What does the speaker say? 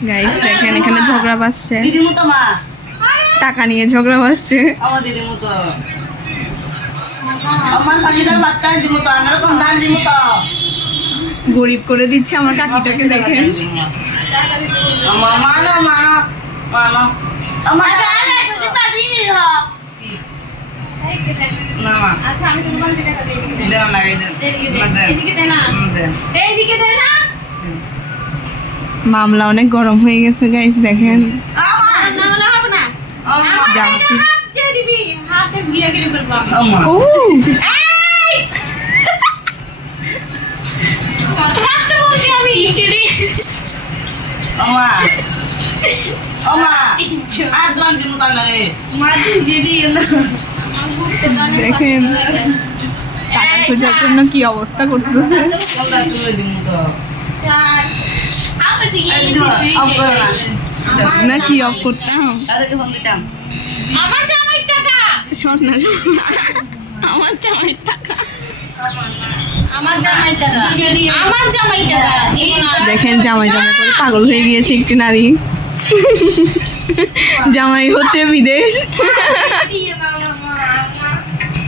Guys দেখেন এখানে ঝগড়া বাজছে। টাকা নিয়ে ঝগড়া বাজছে। গরিব করে দিচ্ছে আমার কাকিটাকে দেখেন। মানো মানো মানো মা আচ্ছা আমি তোমার দিই। দেন না দেন। এদিকে দে, না, দেন। না। হুম, দেন এইদিকে দে না মামলা অনেক গরম হয়ে গেছে গাইস দেখেন। দেখেন। টাকা খোঁজার জন্য কি অবস্থা করতেছে। অফ না না কি অফ করতাম তাদেরকে ফোন দিতাম আমার জামাই টাকা! শর্ট না আমার জামাই টাকা। আমার জামাই টাকা। আমার জামাই টাকা। দেখেন জামাই জামাই করে পাগল হয়ে গিয়েছে একটি নারী। জামাই হচ্ছে বিদেশ।